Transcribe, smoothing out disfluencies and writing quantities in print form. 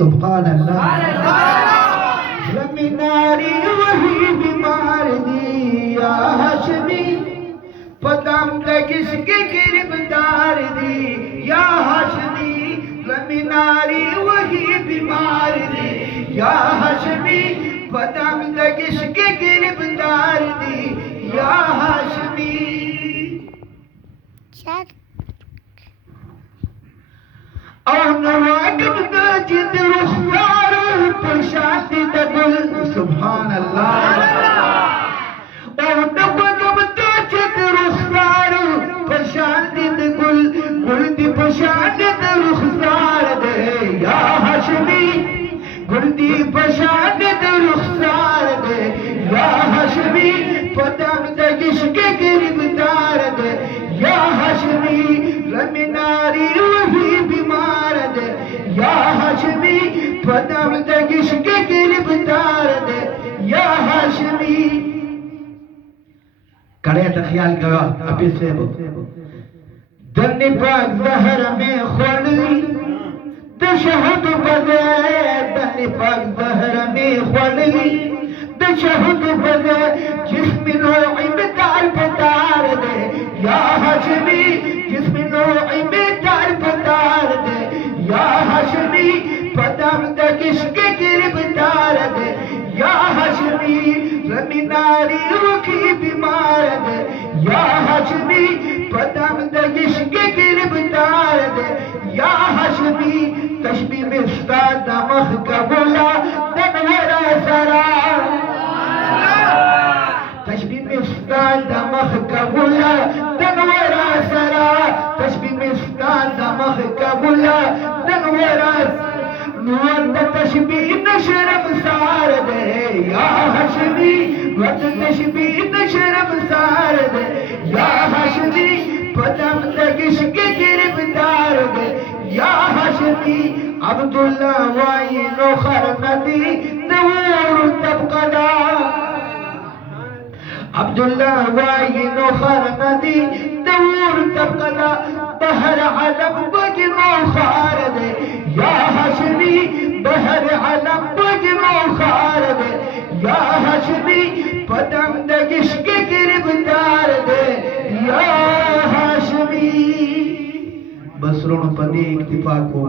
सुभान अल्लाह। लमिनारी वही बीमार दी या हाशमी, पदम किसके गिरफ्तार दी या हाशमी। लमिनारी वही बीमार दी या हाशमी, पदम किसके गिरफ्तार दी या हाशमी। सुभान अल्लाह। गुलदी पशानत रुखसार दे या हाशमी, पदम किसके गिरफ्तार दे या हाशमी। लमिनारी वही बीमार दे या हाशमी, पदम किसके गिरफ्तार दे या हाशमी। कड़े ख्याल करो अभी से दन्नी पाक जहर में खोली दशहद बजे, दन्नी पाक जहर में खोली दशहद बजे, जिसमें नोई में तार पतार दे या हाशमी, जिसमें नोई में तार पतार दे या हाशमी। पदम किसके गिरफ्तार दे या हाशमी। लमिनारी रुखी बीमार दे या हाशमी, पदम किसके गिरफ्तार दे या हाशमी। तशबी में उस्ताद नमक का बोला तनवरा सरा, तशबी में उस्ताद नमक का बोला तनवरा सरा, तशबी में उस्ताद नमक का बोला तनवरा। वक्त तशबी नशरम सार दे या हाशमी, वक्त तशबी नशरम सार दे या हाशमी। पदम किसके गिरफ्तार दे या हाशमी। अब्दुल्ला वाई नोखर नदी नूर तबकदा, अब्दुल्ला वाई नोखर नदी नूर तबकदा, बहर अलम बजनो खार दे या हाशमी, बहर अलम बजनो खार दे या हाशमी। पदम किसके गिरफ्तार दे या हाशमी। बस रोन पदे इक्तिफा को